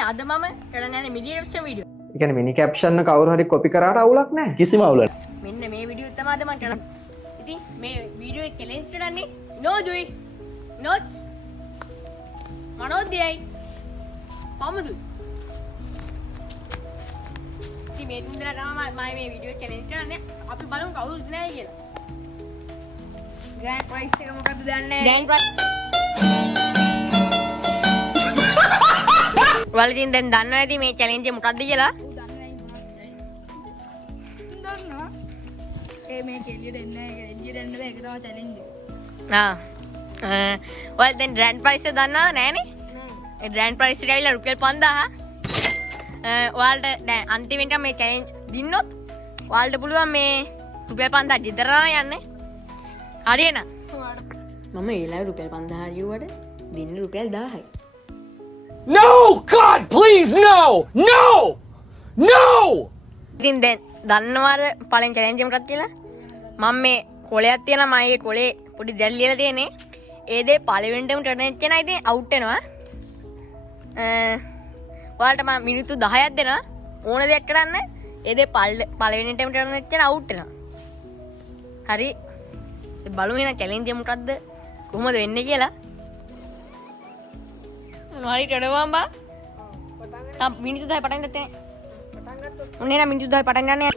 අද මම කරන්න යන්නේ මිනි කැප්ෂන් වීඩියෝ. ඒ කියන්නේ මිනි කැප්ෂන් එක කවුරු හරි කොපි කරාට අවුලක් නැහැ. කිසිම අවුලක් මෙන්න මේ වීඩියෝ තමයි අද මම කරන්නේ. ඉතින් මේ වීඩියෝ එක චැලෙන්ජ් කරන්නේ නෝජුයි. නෝච් මනෝද්‍යයි. පමුදු. ඉතින් මේ තුන් දෙනා තමයි මම මේ වීඩියෝ චැලෙන්ජ් කරන්නේ. අපි බලමු කවුරුද නැහැ කියලා. ග්‍රෑන්ඩ් ප්‍රයිස් එක මොකක්ද දන්නේ? ග්‍රෑන්ඩ් ප්‍රයිස් වලදින් දැන් දන්නවා ඇති මේ චැලෙන්ජ් එක මොකක්ද කියලා. දන්නවා මේ කෙලියට එන්න එළියට එන්න බෑ ඒක තමයි චැලෙන්ජ් ඔයාලා දැන් ග්‍රෑන්ඩ් ප්‍රයිස් එක දන්නවද නැහනේ? ඒ ග්‍රෑන්ඩ් ප්‍රයිස් එක ඇවිල්ලා රුපියල් 5000. ඔයාලට දැන් අන්තිමට මේ චැලෙන්ජ් දින්නොත් ඔයාලට පුළුවන් මේ රුපියල් 5000 ගෙදරට යන්න. හරියන? මම ඒලා රුපියල් 5000 රියුවට දින්න රුපියල් 1000යි. No! God, please, no! No! No! ඉතින් දැන් දන්නවද පළවෙනි චැලෙන්ජ් එක මොකක්ද කියලා? මම මේ කොලයක් තියෙනවා මම ඒ කොලේ පොඩි දැල් ලියලා තියෙන්නේ. ඒ දේ පළවෙනිටම ටර්න් වෙච්ච නම් ඉතින් අවුට් වෙනවා. ඔයාලට මම මිනිත්තු 10ක් දෙනවා ඕන දෙයක් කරන්න. ඒ දේ පළවෙනිටම ටර්න් වෙච්ච නම් අවුට් වෙනවා. හරි. බලමු එහෙනම් චැලෙන්ජ් එක මොකක්ද? කොහොමද වෙන්නේ කියලා? හරි ටඩවම් බා. මිනිත්තු 10 පටන් ගත්තේ. පටන් ගත්තොත්. උන්නේ නම් මිනිත්තු 10 පටන් ගන්න.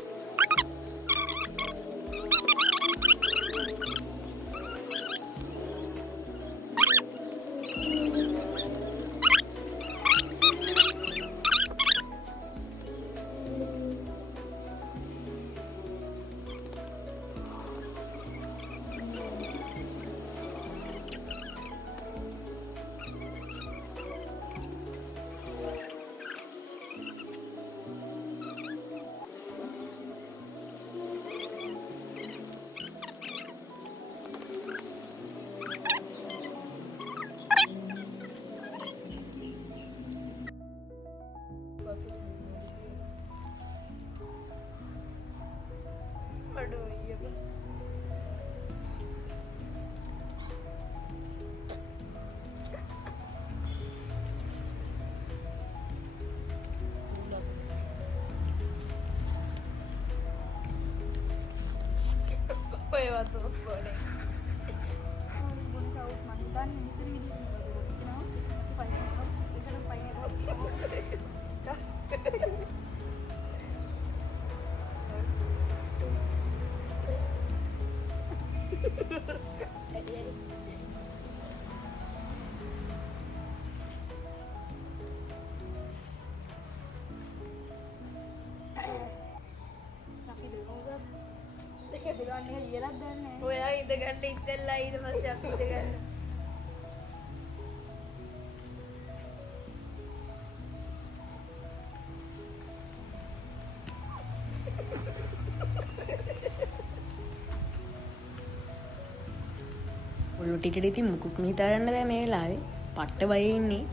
ඔය වතු පොඩේ මොන කවුත් මන් දන්නේ ඉතින් ඔයා ඉඳ ගන්න ඉස්සෙල්ලා ඊට පස්සේ අපි ඉඳ ගන්න. ඔලු ටිකට ඉතින් මුකුත් හිතාගන්න බෑ මේ වෙලාවේ. පට්ට බයේ ඉන්නේ.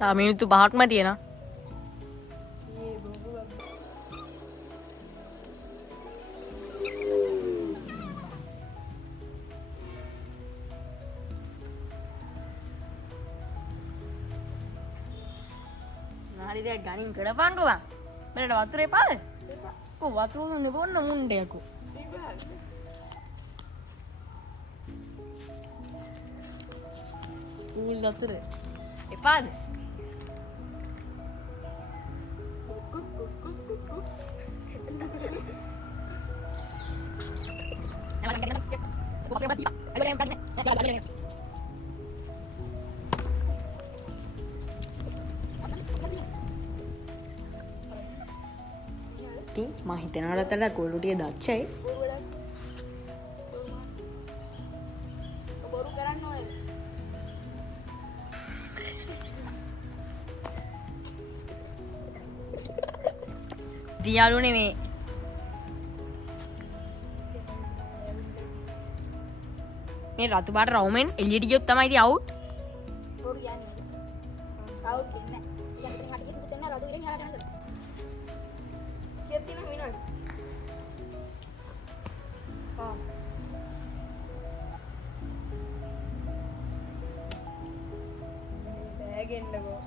තා මිනිත්තු 5ක්ම තියෙනවා. නාරි දෙයක් ගණන් කරපන්කෝ බං. මෙන්න වතුර එපාද? එපා. කො වතුර දුන්නේ බොන්න මුණ්ඩයකෝ. ඌල් වතුර එපාද? ඉතින් මම හිතනවාට අතට කොල්ලු ටික දක්ෂයි. බොරු කරන්න ඔය දියාලුනේ මේ මේ රතු පාට රවුමෙන් එළියට ගියොත් තමයි ඉතින් අවුට්. බොරු කියන්නේ. කවුද කියන්නේ? ඉතින් හටියෙන් දෙන්න රතු ඉරෙන් යහට යනවා. එන්නකෝ.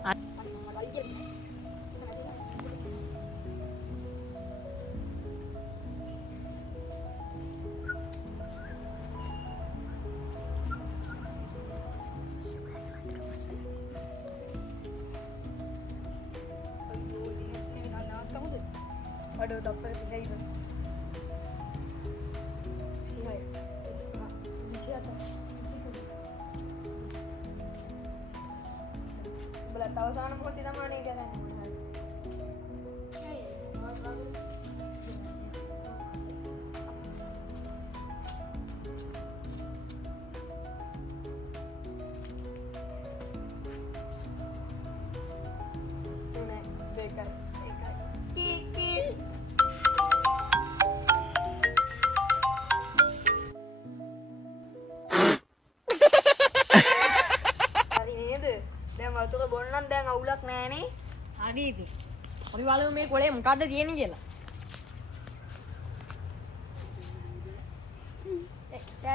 Aduh, dapat lagi. Siapa? Siapa? Belah tahu sana mau tidak mana ni kan? Tunai, bekar. Kiki. Hari nේද? දැන් වතුර බොන්නම් දැන් අවුලක් නෑනේ. හරි ඉතින්. අපි බලමු මේ කොලේ මොකද්ද තියෙන්නේ කියලා.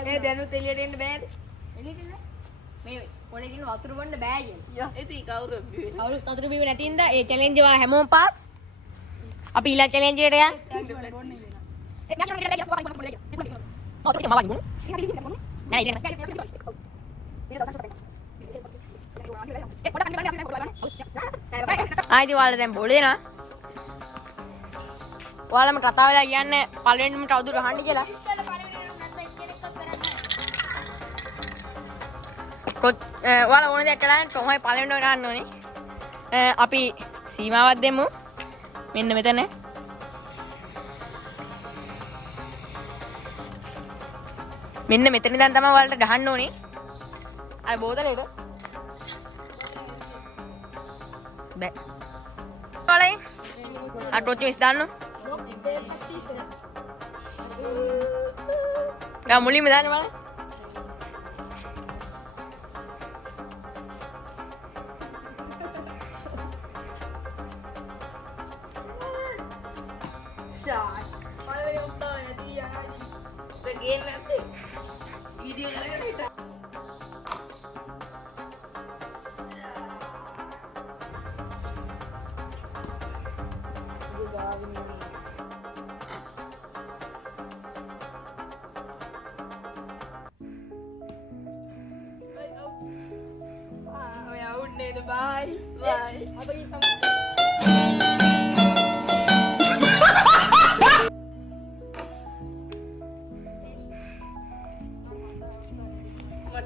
මේ දැනුත් එළියට එන්න බෑද? එළියට එන්න. මේ කොලේ තියෙන වතුර බොන්න බෑ කියලා. ඉතින් කවුරු බිව්වේ? අවුරුත් වතුර බීව නැති ඉඳ ඒ චැලෙන්ජ් එක හැමෝම පාස්. අපි ඊළඟ චැලෙන්ජ් එකට යන්න. ආයිති ඔයාලා දැන් බොලේ නා. ඔයාලම කතා වෙලා කියන්නේ පළවෙනිම කවුද අහන්න කියලා. ඔයාලා ඕන දෙයක් කරලා තමයි පළවෙනිම ගන්න ඕනේ. අපි සීමාවක් දෙමු. මෙන්න මෙතන. මෙන්න මෙතන ඉඳන් තමයි ඔයාලට ගහන්න ඕනේ. අර බෝතලෙට. බෑ. ඔයාලා අටෝච් මිස් දාන්න. යා මුලින්ම දාන්න බලන්න. Bye. Bye.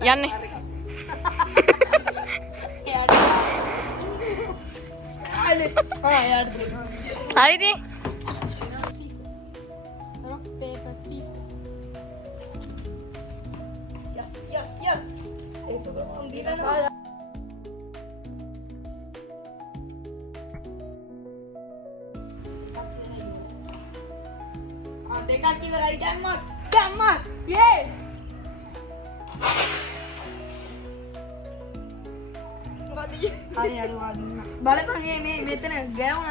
යන්නේ. හරි ඉතින්. Dekat ibarat dammat. Dammat. Ye. Hari aduh aduh. Balik lagi meter gawang.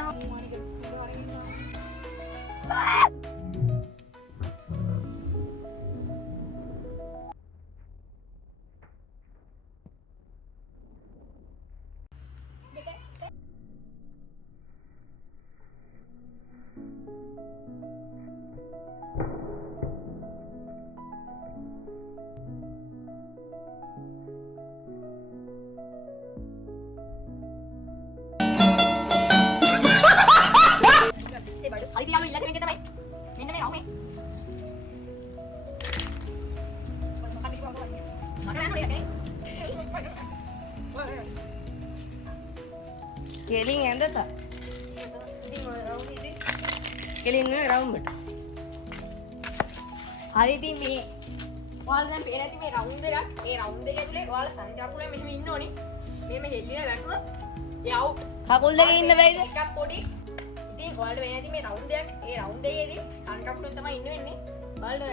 හරි ඉතින් අපි ඊළඟ කෙනෙක් තමයි. මෙන්න මේ රවුමේ. Keling yang ada tak? Keling ni round bet. හරි ඉතින් මේ ඔයාලා දැන් පේන ඇති මේ රවුන්ඩ් එක. ඒ රවුන්ඩ් එක ඇතුලේ ඔයාලා සංචාරකුලේ මෙහෙම ඉන්න ඕනේ. මෙහෙම හෙල්ලිලා වැටුණොත් ඒ out. Kakul lagi in the way. එකක් පොඩි. ඉතින් ඔයාලට වෙන්නේ නැති මේ රවුන්ඩ් එකක්. ඒ රවුන්ඩ් එකේදී සංචාරකුලෙන් තමයි ඉන්න වෙන්නේ. ඔයාලා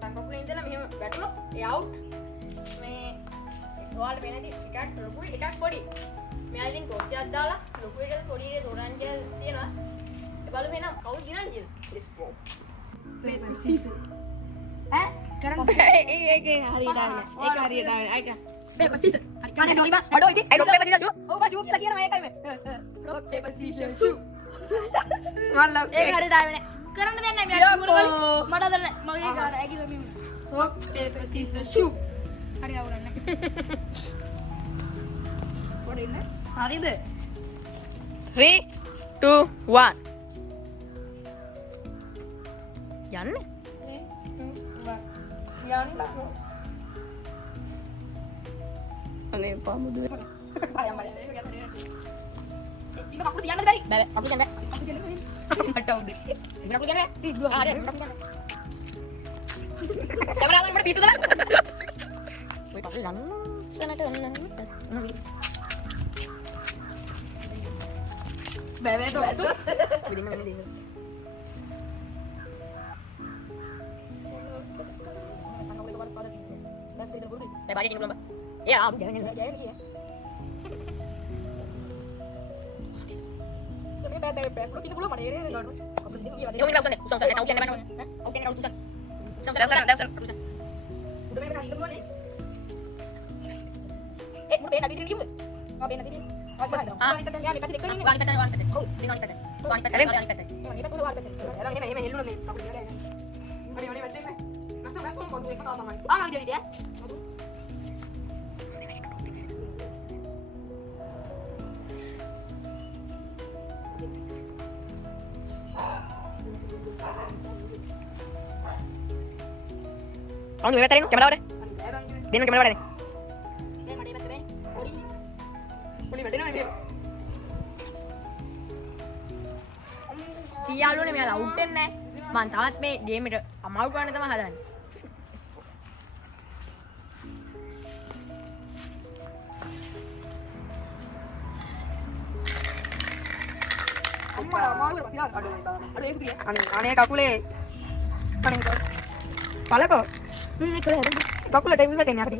සංචාරකුලෙන් ඉඳලා මෙහෙම වැටුණොත් ඒ අවුට්. මේ ඔයාලට වෙන්නේ නැති එකක් ලොකුයි එකක් පොඩි. මෙයා ඉතින් ටොස් එකක් දාලා ලොකු එකට පොඩි එකට තොරන් කියලා තියනවා. ඒ බලමු එහෙනම් කවුද දිනන්නේ කියලා. let's go. Paper scissors. Eh? ඒකේ හරියට ආවේ. ඒක හරියට ආවේ. අයික. Paper scissor. හරි. කන්නේ සෝරි බා. අඩෝ ඉතින්. ඒ පේපර් සීසර් ෂූ. ඔව් බා ෂූ කියලා කියනවා ඒකයි මේ. Rock paper scissor shoot. මල්ලා. ඒක හරියට ආවේ නෑ. කරන්න දෙන්නේ නැහැ මෙයාට මට අදන්න මගේ ගාන ඇගිල්ල මෙන්න. රොක් පේපර් සීසර් ෂූ. හරි අවුලන්නේ. පොඩි ඉන්න. හරිද? 3 2 1 යන්න අනේ පාමුද ඉන්න කකුල තියන්න බැරි බෑ කකුල තියන්න මට උදේ ඉන්න කකුල තියන්න බෑ දුව හරි කැමරාවෙන් මට පිස්සුද ඔය කකුල ලස්සනට ඔන්න බෑ බෑ තෝ විදින්න මෙන්න දෙන්න Bye bye belum, Mbak. Ya, jangan. Ini bye. Lu belum ada ini. Yo ini langsung deh. Usang saya tahu kan mana. Oke, ini urusan. Usang. Udah main lagi dulu nih. Mau main lagi dulu. Mau main lagi dulu. Oh, sana dong. Kita kan ya, kita dekat ini. Wang kita. Oh, ini kita. Wang kita. Ini kita keluar kita. Ini lu nih. Aku dia. Mari betul. Langsung foto kita apa man. Ah, jadi dia. Kamu juga tarik kamera ada? Dia kamera ada nih. Tiyalu nih meyalah uten nih. Mantamat me dia mir amau kan itu mah hadan. Aneh kakule. Pala kok. Kakule time ini apa?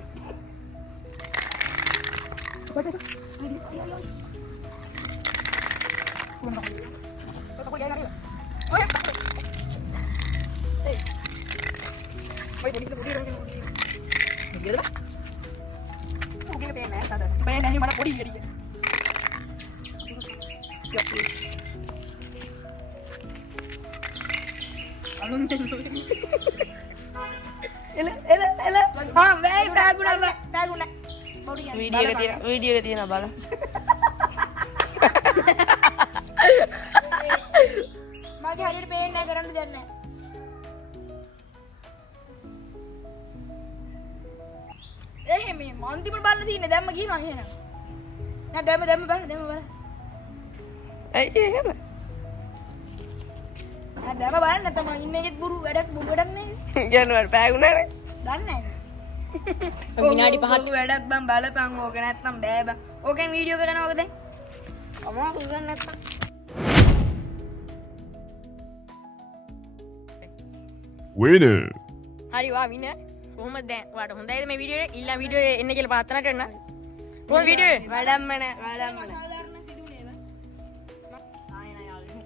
Video ketina bala. Mage hariyata peenna karanna deyanne. Me mantimal balana thiyenne damma giyනවා එහෙනම්. නෑ දැම්ම බලන්න. ඇයි එහෙම? නෑ දැම්ම බලන්න නැත්නම් මම ඉන්නේ එකෙත් බුරු වැඩක් නේ. කියනවා පෑගුණානේ. දන්නේ නැහැ. විනාඩි 5ක් වැඩක් බං බලපන් ඕක නැත්නම් බෑ බං. ඕකෙන් වීඩියෝ කරනවා ඕක දැන්. අමාරු ගන්න නැත්නම්. Winner. හරි වා විනර්. කොහොමද දැන් ඔයාලට හොඳයිද මේ වීඩියෝ එක? ඊළඟ වීඩියෝ එක එන්න කියලා ප්‍රාර්ථනා කරන්න. කොහොමද වීඩියෝ? වැඩම්ම නෑ. සාධාරණ සිදුුනේ නේද? ආයෙ නෑ යාළුවෝ.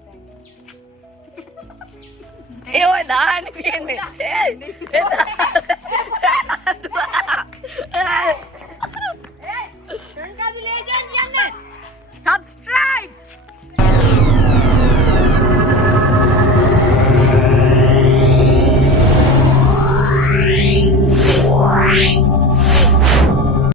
ඒ ඔය දාන්න කියන්නේ.